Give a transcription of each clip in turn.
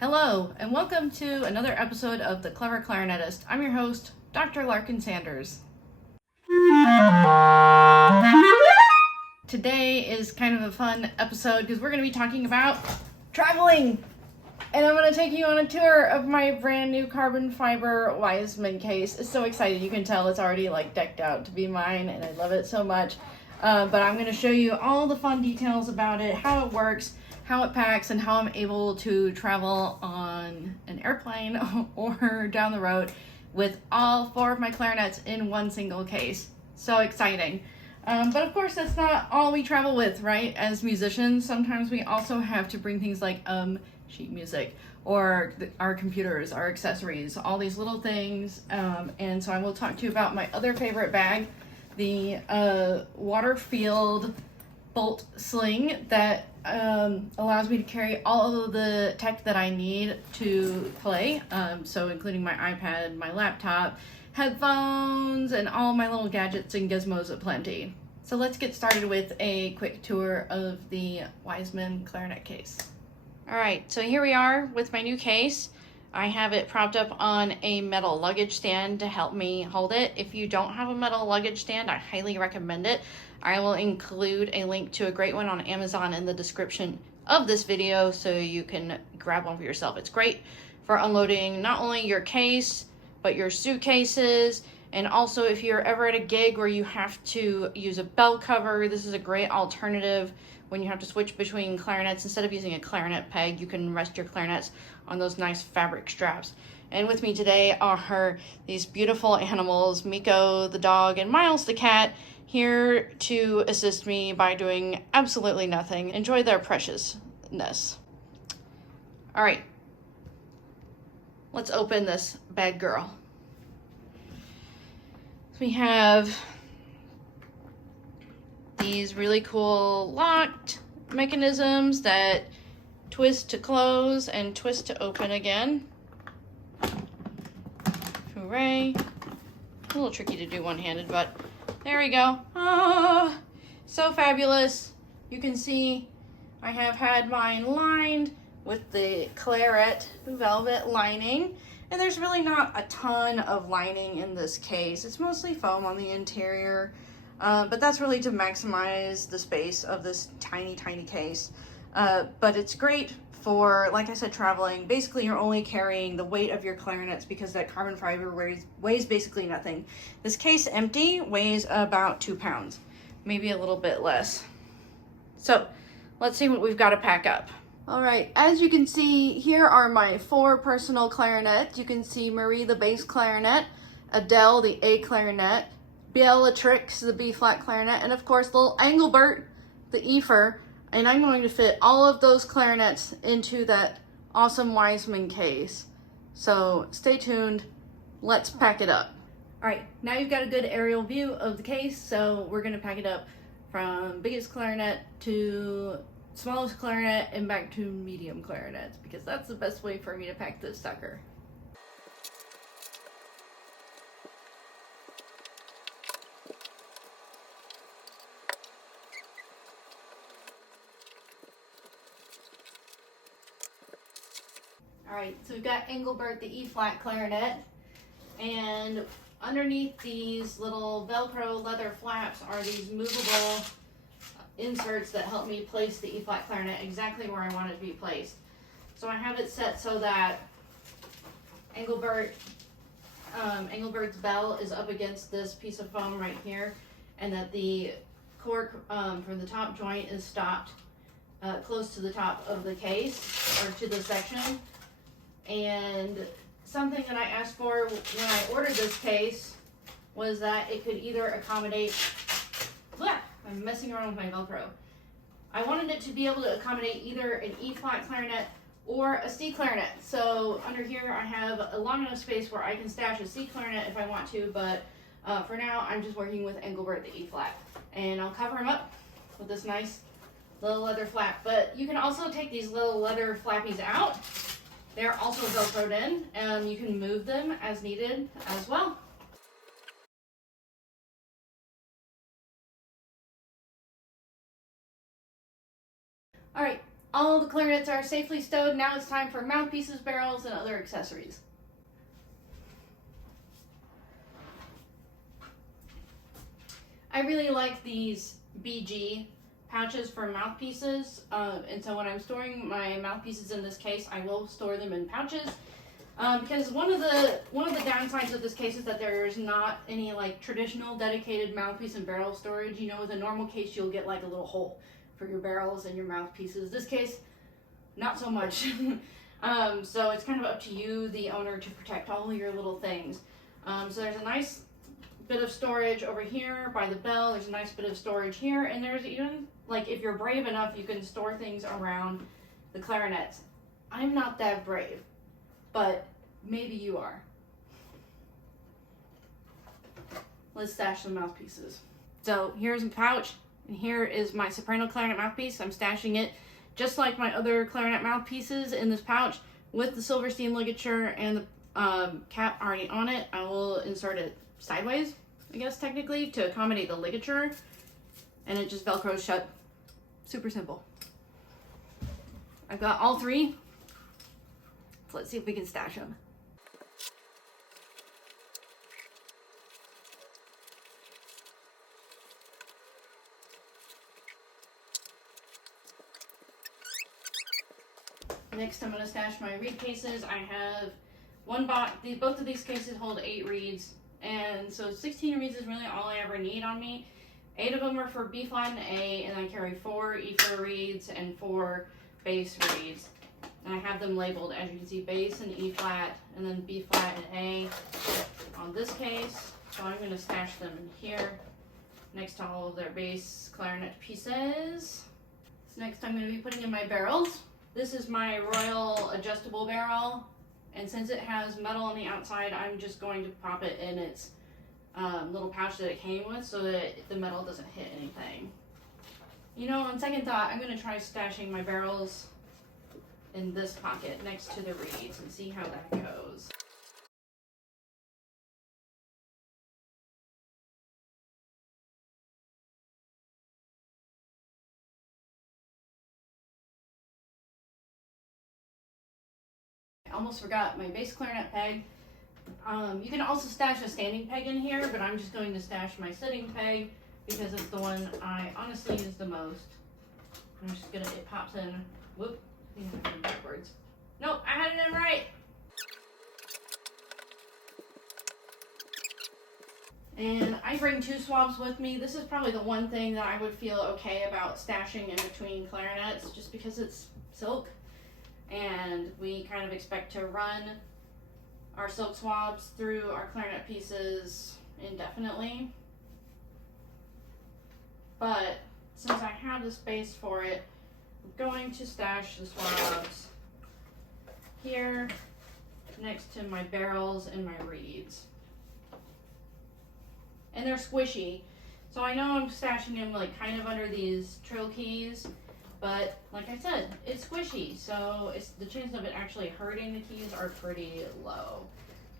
Hello, and welcome to another episode of The Clever Clarinetist. I'm your host, Dr. Larkin Sanders. Today is kind of a fun episode because we're going to be talking about traveling. And I'm going to take you on a tour of my brand new carbon fiber Wiseman case. It's so excited. You can tell it's already decked out to be mine, and I love it so much. But I'm going to show you all the fun details about it, how it works, how it packs, and how I'm able to travel on an airplane or down the road with all 4 of my clarinets in one single case. So exciting. But of course, that's not all we travel with, right? As musicians, sometimes we also have to bring things like sheet music or our computers, our accessories, all these little things. And so I will talk to you about my other favorite bag, the Waterfield Bolt Sling that allows me to carry all of the tech that I need to play. So including my iPad, my laptop, headphones, and all my little gadgets and gizmos aplenty. So let's get started with a quick tour of the Wiseman clarinet case. All right, so here we are with my new case. I have it propped up on a metal luggage stand to help me hold it. If you don't have a metal luggage stand, I highly recommend it. I will include a link to a great one on Amazon in the description of this video so you can grab one for yourself. It's great for unloading not only your case, but your suitcases. And also if you're ever at a gig where you have to use a bell cover, this is a great alternative. When you have to switch between clarinets, instead of using a clarinet peg, you can rest your clarinets on those nice fabric straps. And with me today are these beautiful animals, Miko the dog and Miles the cat, here to assist me by doing absolutely nothing. Enjoy their preciousness. All right, let's open this bad girl. So we have these really cool locked mechanisms that twist to close and twist to open again. Hooray. A little tricky to do one-handed, but there we go. Ah, so fabulous. You can see I have had mine lined with the claret velvet lining, and there's really not a ton of lining in this case. It's mostly foam on the interior. But that's really to maximize the space of this tiny, tiny case. But it's great for, like I said, traveling. Basically, you're only carrying the weight of your clarinets because that carbon fiber weighs basically nothing. This case empty weighs about 2 pounds, maybe a little bit less. So let's see what we've got to pack up. All right, as you can see, here are my 4 personal clarinets. You can see Marie, the bass clarinet, Adele, the A clarinet, Bellatrix, the B-flat clarinet, and of course little Engelbert, the E-fur, and I'm going to fit all of those clarinets into that awesome Wiseman case. So stay tuned, let's pack it up. All right, now you've got a good aerial view of the case, so we're gonna pack it up from biggest clarinet to smallest clarinet and back to medium clarinets, because that's the best way for me to pack this sucker. All right, so we've got Engelbert, the E-flat clarinet, and underneath these little Velcro leather flaps are these movable inserts that help me place the E-flat clarinet exactly where I want it to be placed. So I have it set so that Engelbert's bell is up against this piece of foam right here, and that the cork for the top joint is stopped close to the top of the case, or to the section. And something that I asked for when I ordered this case was that it could either accommodate, I'm messing around with my Velcro. I wanted it to be able to accommodate either an E-flat clarinet or a C clarinet. So under here I have a long enough space where I can stash a C clarinet if I want to, but for now I'm just working with Engelbert, the E-flat. And I'll cover him up with this nice little leather flap. But you can also take these little leather flappies out. They're also Velcroed in, and you can move them as needed as well. All right, All the clarinets are safely stowed. Now it's time for mouthpieces, barrels, and other accessories. I really like these BG pouches for mouthpieces, and so when I'm storing my mouthpieces in this case, I will store them in pouches. Because one of the downsides of this case is that there's not any like traditional dedicated mouthpiece and barrel storage. You know, with a normal case, you'll get like a little hole for your barrels and your mouthpieces. This case, not so much. So it's kind of up to you, the owner, to protect all of your little things. So there's a nice bit of storage over here by the bell. There's a nice bit of storage here, and there's even, like, if you're brave enough, you can store things around the clarinets. I'm not that brave, but maybe you are. Let's stash some mouthpieces. So here's a pouch, and here is my soprano clarinet mouthpiece. I'm stashing it just like my other clarinet mouthpieces in this pouch with the Silverstein ligature and the cap already on it. I will insert it sideways, I guess technically, to accommodate the ligature, and it just velcros shut. Super simple. I've got all three, so let's see if we can stash them. Next, I'm going to stash my reed cases. I have one box. Both of these cases hold 8 reeds, and so 16 reeds is really all I ever need on me. 8 of them are for B flat and A, and I carry 4 E flat reeds and 4 bass reeds. And I have them labeled, as you can see, bass and E flat, and then B flat and A on this case. So I'm going to stash them in here next to all of their bass clarinet pieces. So next I'm going to be putting in my barrels. This is my Royal adjustable barrel, and since it has metal on the outside, I'm just going to pop it in its little pouch that it came with so that the metal doesn't hit anything. You know, on second thought, I'm going to try stashing my barrels in this pocket next to the reeds and see how that goes. I almost forgot my bass clarinet peg. You can also stash a standing peg in here, but I'm just going to stash my sitting peg because it's the one I honestly use the most. I'm just gonna, it pops in. Whoop, I think I have it backwards. Nope, I had it in right. And I bring 2 swabs with me. This is probably the one thing that I would feel okay about stashing in between clarinets, just because it's silk. And we kind of expect to run our silk swabs through our clarinet pieces indefinitely. But since I have the space for it, I'm going to stash the swabs here next to my barrels and my reeds. And they're squishy, so I know I'm stashing them like kind of under these trill keys, but like I said, it's squishy, so the chance of it actually hurting the keys are pretty low.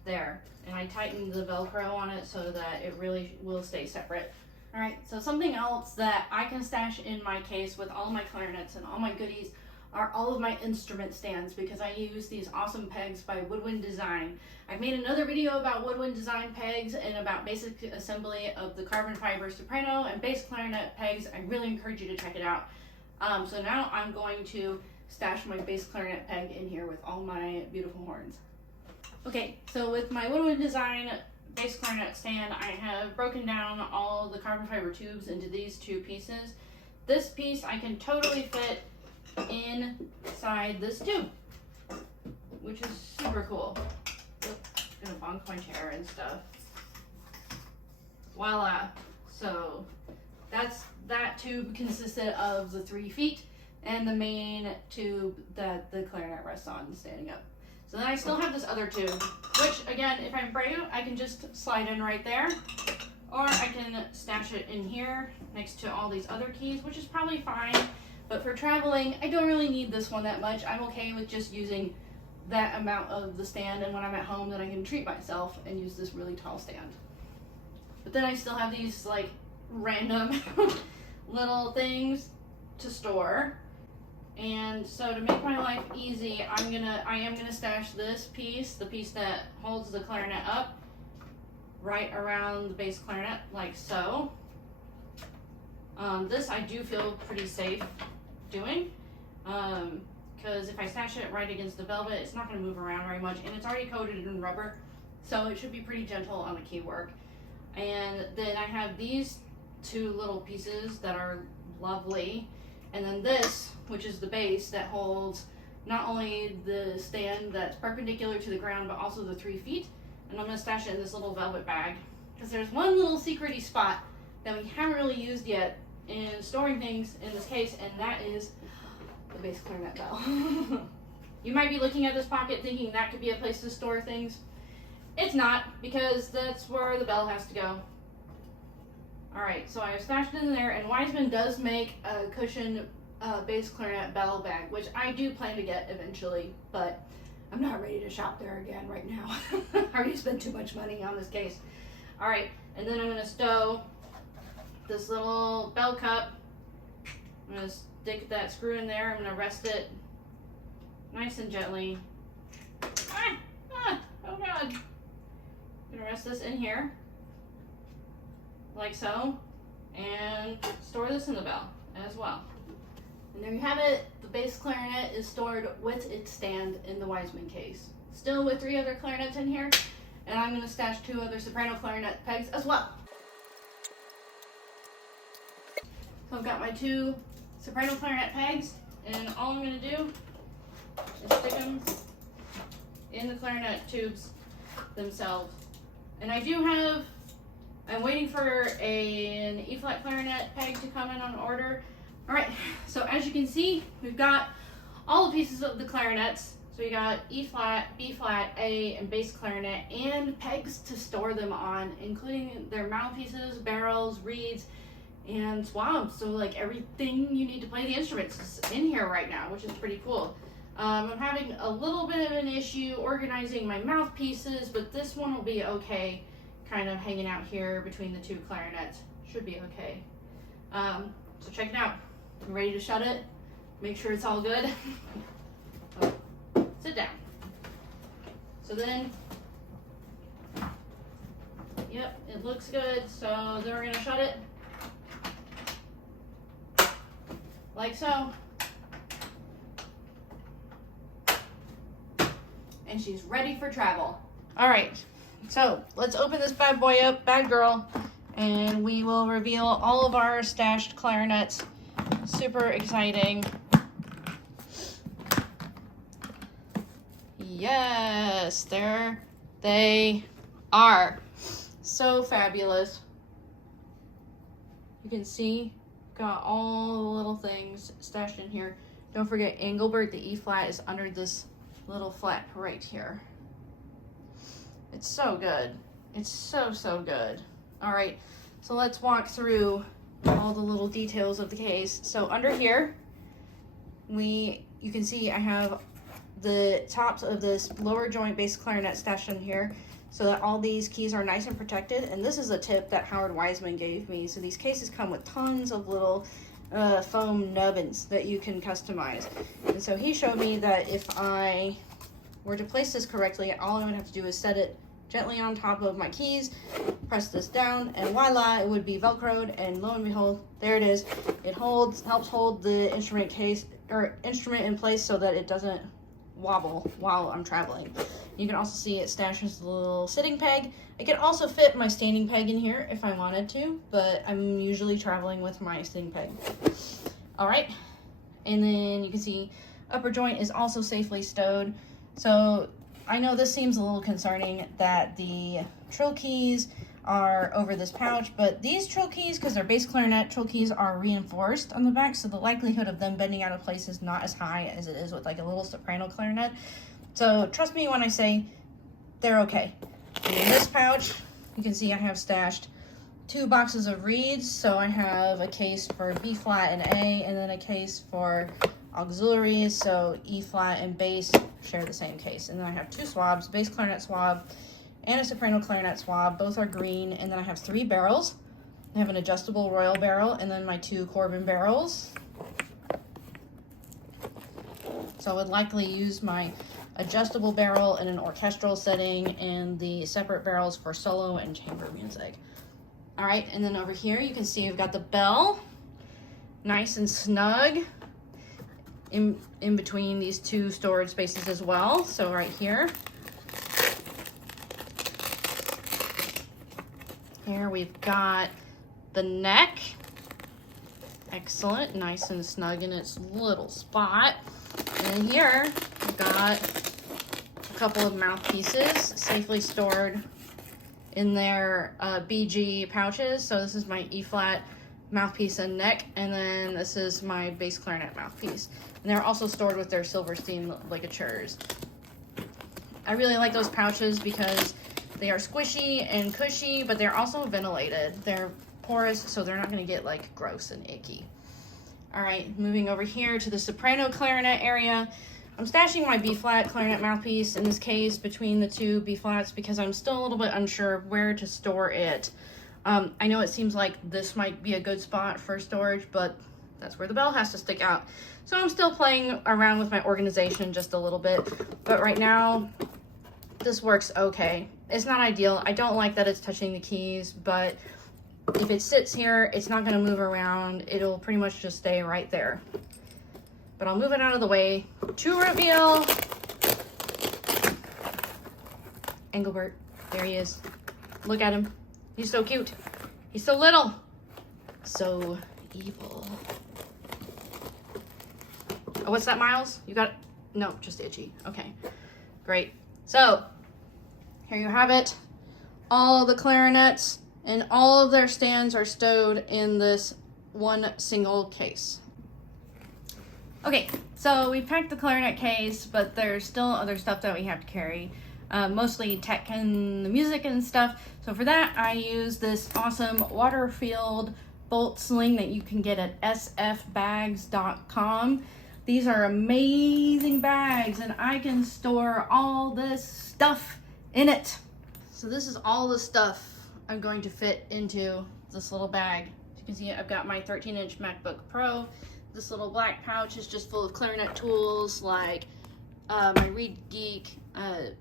There, and I tightened the Velcro on it so that it really will stay separate. Alright, so something else that I can stash in my case with all my clarinets and all my goodies are all of my instrument stands, because I use these awesome pegs by Woodwind Design. I've made another video about Woodwind Design pegs and about basic assembly of the carbon fiber soprano and bass clarinet pegs. I really encourage you to check it out. So now I'm going to stash my bass clarinet peg in here with all my beautiful horns. Okay, so with my Woodwind Design bass clarinet stand, I have broken down all the carbon fiber tubes into these 2 pieces. This piece I can totally fit inside this tube, which is super cool. Gonna bonk my chair and stuff. Voila. So that tube consisted of the 3 feet and the main tube that the clarinet rests on standing up. So then I still have this other tube, which again, if I'm brave, I can just slide in right there, or I can stash it in here next to all these other keys, which is probably fine. But for traveling, I don't really need this one that much. I'm okay with just using that amount of the stand, and when I'm at home, then I can treat myself and use this really tall stand. But then I still have these like random little things to store. And so to make my life easy, I am gonna stash this piece, the piece that holds the clarinet up, right around the bass clarinet, like so. This I do feel pretty safe doing, because if I stash it right against the velvet, it's not going to move around very much, and it's already coated in rubber, so it should be pretty gentle on the keywork. And then I have these two little pieces that are lovely, and then this, which is the base that holds not only the stand that's perpendicular to the ground, but also the 3 feet. And I'm going to stash it in this little velvet bag, because there's one little secret-y spot that we haven't really used yet in storing things in this case, and that is the bass clarinet bell. You might be looking at this pocket thinking that could be a place to store things. It's not, because that's where the bell has to go. Alright, so I've stashed it in there, and Wiseman does make a cushion bass clarinet bell bag, which I do plan to get eventually, but I'm not ready to shop there again right now. I already spent too much money on this case. Alright, and then I'm going to stow this little bell cup. I'm going to stick that screw in there. I'm going to rest it nice and gently. Oh God. I'm going to rest this in here, like so, and store this in the bell as well. And there you have it. The bass clarinet is stored with its stand in the Wiseman case. Still with 3 other clarinets in here, and I'm going to stash 2 other soprano clarinet pegs as well. So I've got my 2 soprano clarinet pegs, and all I'm going to do is stick them in the clarinet tubes themselves. And I'm waiting for an E-flat clarinet peg to come in on order. Alright, so as you can see, we've got all the pieces of the clarinets. So we got E-flat, B-flat, A, and bass clarinet, and pegs to store them on, including their mouthpieces, barrels, reeds, and swabs. So like everything you need to play the instruments is in here right now, which is pretty cool. I'm having a little bit of an issue organizing my mouthpieces, but this one will be okay, kind of hanging out here between the 2 clarinets. Should be okay. So check it out. I'm ready to shut it. Make sure it's all good. Sit down. So then, yep, it looks good. So then we're gonna shut it like so. And she's ready for travel. All right, so let's open this bad boy up, bad girl, and we will reveal all of our stashed clarinets. Super exciting. Yes, there they are. So fabulous. You can see, got all the little things stashed in here. Don't forget, Engelbert, the E-flat, is under this little flap right here. It's so good. It's so, so good. All right, so let's walk through all the little details of the case. So under here, you can see I have the tops of this lower joint bass clarinet stashed in here so that all these keys are nice and protected. And this is a tip that Howard Wiseman gave me. So these cases come with tons of little foam nubbins that you can customize. And so he showed me that if I were to place this correctly, all I would have to do is set it gently on top of my keys, press this down, and voila, it would be velcroed, and lo and behold, there it is. It helps hold the instrument in place so that it doesn't wobble while I'm traveling. You can also see it stashes the little sitting peg. I could also fit my standing peg in here if I wanted to, but I'm usually traveling with my sitting peg. All right, and then you can see upper joint is also safely stowed. So I know this seems a little concerning that the trill keys are over this pouch, but these trill keys, because they're bass clarinet trill keys, are reinforced on the back, so the likelihood of them bending out of place is not as high as it is with like a little soprano clarinet. So trust me when I say they're okay. And in this pouch, you can see I have stashed 2 boxes of reeds. So I have a case for B flat and A, and then a case for auxiliaries, so E flat and bass share the same case. And then I have 2 swabs, bass clarinet swab and a soprano clarinet swab. Both are green. And then I have 3 barrels. I have an adjustable Royal barrel, and then my 2 Corbin barrels. so I would likely use my adjustable barrel in an orchestral setting and the separate barrels for solo and chamber music. All right, and then over here you can see I've got the bell, nice and snug in between these two storage spaces as well. So right here. Here we've got the neck. Excellent, nice and snug in its little spot. And then here we've got a couple of mouthpieces safely stored in their BG pouches. So this is my E-flat mouthpiece and neck, and then this is my bass clarinet mouthpiece. And they're also stored with their Silverstein ligatures. I really like those pouches because they are squishy and cushy, but they're also ventilated. They're porous, so they're not gonna get like gross and icky. All right, moving over here to the soprano clarinet area. I'm stashing my B-flat clarinet mouthpiece in this case between the two B-flats because I'm still a little bit unsure of where to store it. I know it seems like this might be a good spot for storage, but that's where the bell has to stick out. So I'm still playing around with my organization just a little bit, but right now this works okay. It's not ideal. I don't like that it's touching the keys, but if it sits here, it's not gonna move around. It'll pretty much just stay right there. But I'll move it out of the way to reveal Engelbert. There he is. Look at him. He's so cute. He's so little. So evil. Oh, what's that, Miles? You got, no, just itchy. Okay, great. So here you have it. All the clarinets and all of their stands are stowed in this one single case. Okay, so we packed the clarinet case, but there's still other stuff that we have to carry. Mostly tech and the music and stuff. So for that, I use this awesome water-filled bolt sling that you can get at sfbags.com. These are amazing bags, and I can store all this stuff in it. So this is all the stuff I'm going to fit into this little bag. As you can see, I've got my 13-inch MacBook Pro. This little black pouch is just full of clarinet tools like my Reed Geek,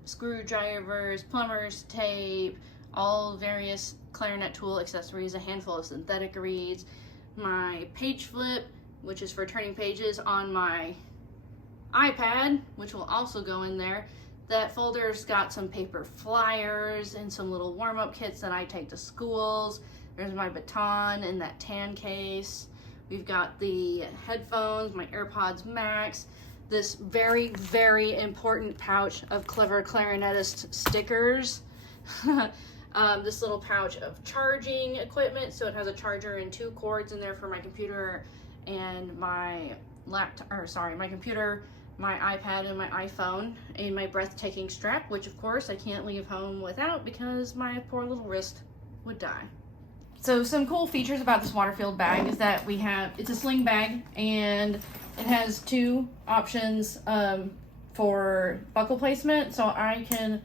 screwdrivers, plumber's tape, all various clarinet tool accessories, a handful of synthetic reeds, my page flip, which is for turning pages on my iPad, which will also go in there. That folder's got some paper flyers and some little warm-up kits that I take to schools. There's my baton in that tan case. We've got the headphones, my AirPods Max, this very, very important pouch of Clever Clarinetist stickers. This little pouch of charging equipment. So it has a charger and 2 cords in there for my computer and my laptop, or sorry, my computer, my iPad and my iPhone, and my breathtaking strap, which of course I can't leave home without because my poor little wrist would die. So some cool features about this water-filled bag is that it's a sling bag, and it has 2 options for buckle placement. So I can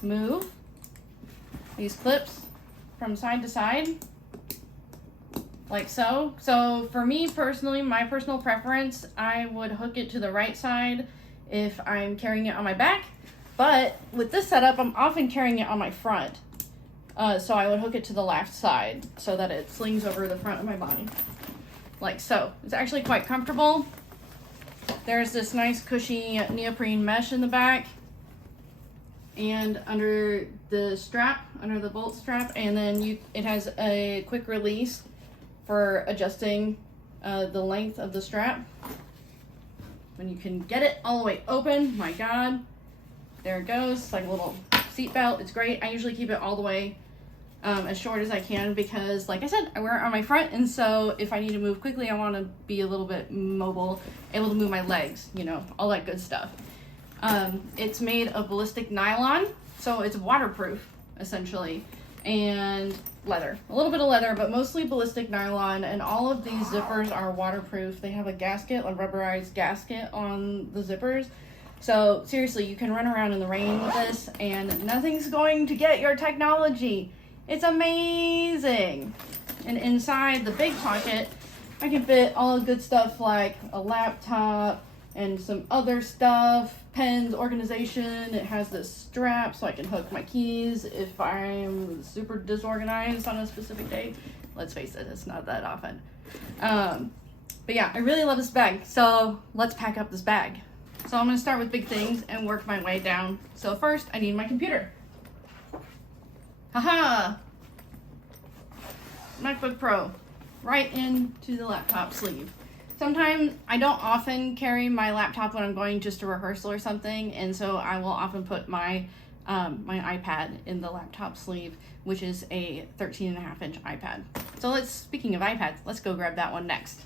move these clips from side to side like so. So for me personally, my personal preference, I would hook it to the right side if I'm carrying it on my back. But with this setup, I'm often carrying it on my front. So I would hook it to the left side so that it slings over the front of my body. Like so. It's actually quite comfortable. There's this nice cushy neoprene mesh in the back and under the strap, under the bolt strap, and then it has a quick release for adjusting the length of the strap. When you can get it all the way open, my God, there it goes. It's like a little seat belt. It's great. I usually keep it all the way as short as I can because, like I said, I wear it on my front, and so if I need to move quickly, I want to be a little bit mobile, able to move my legs, you know, all that good stuff. It's made of ballistic nylon, so it's waterproof essentially, and leather, a little bit of leather, but mostly ballistic nylon. And all of these zippers are waterproof. They have a gasket, a rubberized gasket on the zippers. So seriously, you can run around in the rain with this and nothing's going to get your technology. It's amazing. And inside the big pocket, I can fit all the good stuff like a laptop, and some other stuff. Pens, organization. It has this strap so I can hook my keys if I'm super disorganized on a specific day. Let's face it, it's not that often. But yeah, I really love this bag. So let's pack up this bag. So I'm gonna start with big things and work my way down. So first, I need my computer. Haha! MacBook Pro, right into the laptop sleeve. Sometimes I don't often carry my laptop when I'm going just to rehearsal or something, and so I will often put my my iPad in the laptop sleeve, which is a 13.5-inch iPad. So speaking of iPads, let's go grab that one next.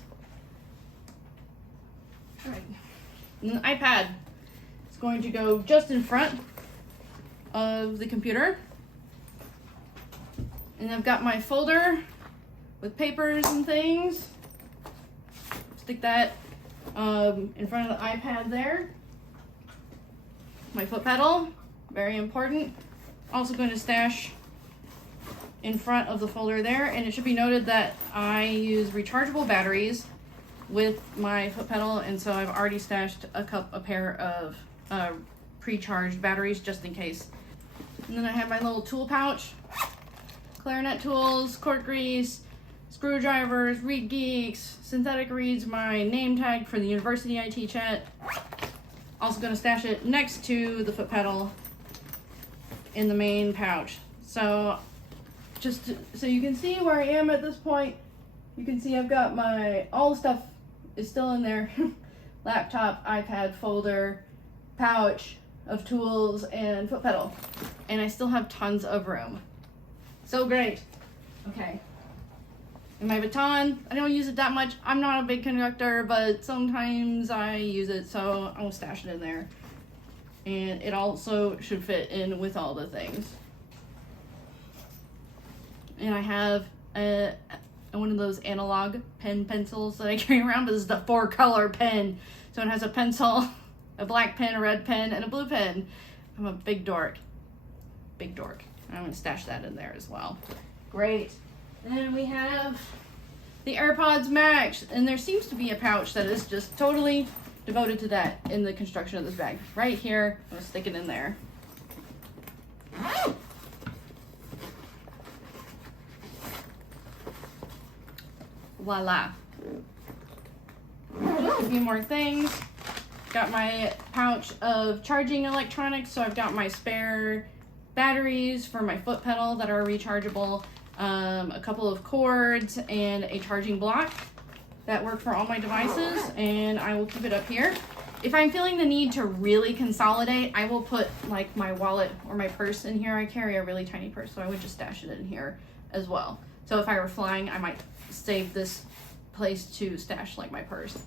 All right, and the iPad is going to go just in front of the computer, and I've got my folder with papers and things. Stick that in front of the iPad there. My foot pedal, very important. Also going to stash in front of the folder there, and it should be noted that I use rechargeable batteries with my foot pedal, and so I've already stashed a pair of pre-charged batteries just in case. And then I have my little tool pouch, clarinet tools, cork grease, screwdrivers, Reed Geeks, synthetic reeds, my name tag for the university I teach at. Also going to stash it next to the foot pedal in the main pouch. So just so you can see where I am at this point, you can see I've got all the stuff is still in there. Laptop, iPad, folder, pouch of tools, and foot pedal. And I still have tons of room. So great. Okay. And my baton, I don't use it that much. I'm not a big conductor, but sometimes I use it, so I will stash it in there. And it also should fit in with all the things. And I have one of those analog pencils that I carry around, but this is the 4-color pen. So it has a pencil, a black pen, a red pen, and a blue pen. I'm a big dork. Big dork. I'm gonna stash that in there as well. Great. Then we have the AirPods Max, and there seems to be a pouch that is just totally devoted to that in the construction of this bag. Right here, I'm gonna stick it in there. Voila. Just a few more things. Got my pouch of charging electronics, so I've got my spare batteries for my foot pedal that are rechargeable, a couple of cords, and a charging block that work for all my devices, and I will keep it up here. If I'm feeling the need to really consolidate, I will put like my wallet or my purse in here. I carry a really tiny purse, so I would just stash it in here as well. So if I were flying, I might save this place to stash like my purse.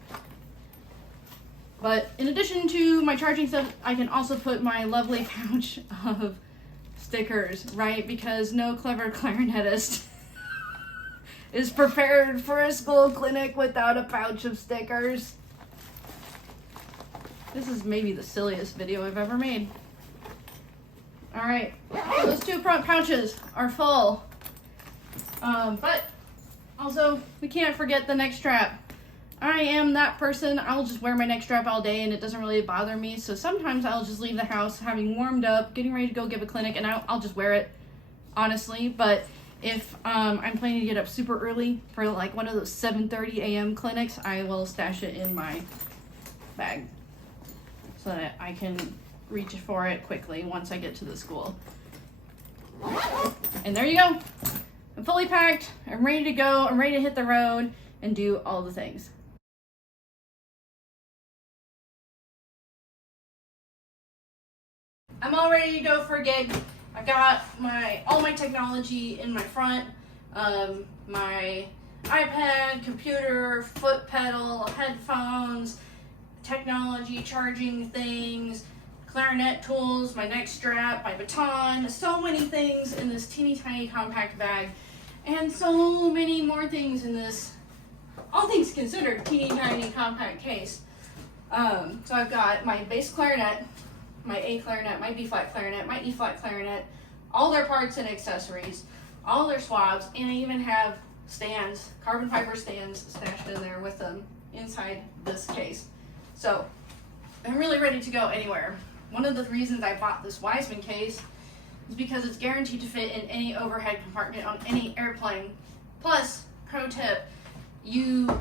But in addition to my charging stuff, I can also put my lovely pouch of stickers, right? Because no clever clarinetist is prepared for a school clinic without a pouch of stickers. This is maybe the silliest video I've ever made. All right, so those two front pouches are full. But also, we can't forget the neck strap. I am that person, I'll just wear my neck strap all day and it doesn't really bother me. So sometimes I'll just leave the house having warmed up, getting ready to go give a clinic, and I'll just wear it, honestly. But if I'm planning to get up super early for like one of those 7:30 a.m. clinics, I will stash it in my bag so that I can reach for it quickly once I get to the school. And there you go. I'm fully packed, I'm ready to go, I'm ready to hit the road and do all the things. I'm all ready to go for a gig. I've got all my technology in my front, my iPad, computer, foot pedal, headphones, technology, charging things, clarinet tools, my neck strap, my baton, so many things in this teeny tiny compact bag, and so many more things in this, all things considered, teeny tiny compact case. So I've got my bass clarinet, my A clarinet, my B flat clarinet, my E flat clarinet, all their parts and accessories, all their swabs, and I even have stands, carbon fiber stands stashed in there with them inside this case. So I'm really ready to go anywhere. One of the reasons I bought this Wiseman case is because it's guaranteed to fit in any overhead compartment on any airplane. Plus, pro tip,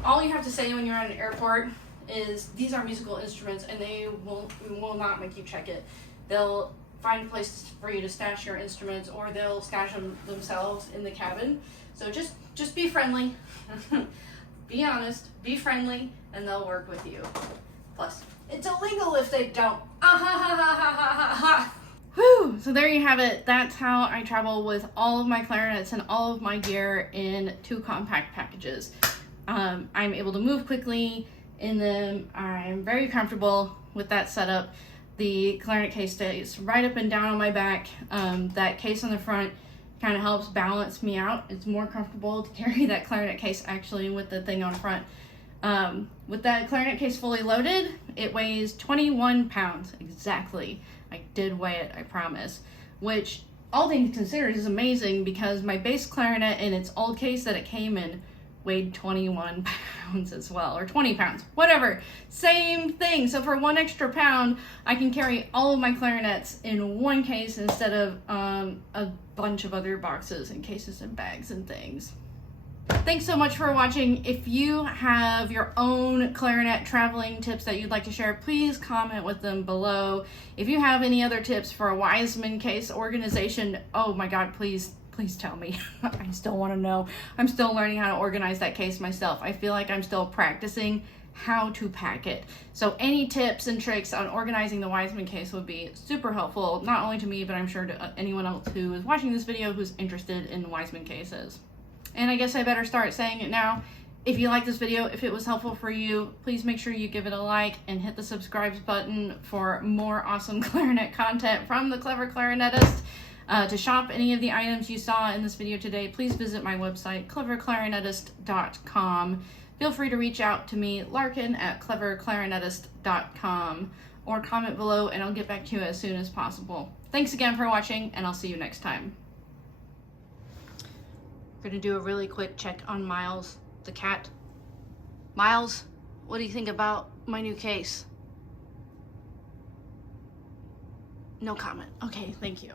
all you have to say when you're at an airport is these are musical instruments, and they will not make you check it. They'll find a place for you to stash your instruments, or they'll stash them themselves in the cabin. So just be friendly. Be honest, be friendly, and they'll work with you. Plus, it's illegal if they don't. Whew! So there you have it. That's how I travel with all of my clarinets and all of my gear in 2 compact packages. I'm able to move quickly in them. I'm very comfortable with that setup. The clarinet case stays right up and down on my back. That case on the front kind of helps balance me out. It's more comfortable to carry that clarinet case actually with the thing on front. With that clarinet case fully loaded, it weighs 21 pounds exactly. I did weigh it, I promise. Which, all things considered, is amazing because my bass clarinet in its old case that it came in weighed 21 pounds as well, or 20 pounds, whatever, same thing. So for 1 extra pound, I can carry all of my clarinets in one case instead of a bunch of other boxes and cases and bags and things. Thanks so much for watching. If you have your own clarinet traveling tips that you'd like to share, please comment with them below. If you have any other tips for a Wiseman case organization, oh my god, please tell me. I still want to know. I'm still learning how to organize that case myself. I feel like I'm still practicing how to pack it. So any tips and tricks on organizing the Wiseman case would be super helpful, not only to me, but I'm sure to anyone else who is watching this video who's interested in Wiseman cases. And I guess I better start saying it now. If you like this video, if it was helpful for you, please make sure you give it a like and hit the subscribe button for more awesome clarinet content from The Clever Clarinetist. To shop any of the items you saw in this video today, please visit my website, cleverclarinetist.com. Feel free to reach out to me, Larkin, at cleverclarinetist.com, or comment below and I'll get back to you as soon as possible. Thanks again for watching, and I'll see you next time. We're gonna do a really quick check on Miles, the cat. Miles, what do you think about my new case? No comment. Okay, thank you.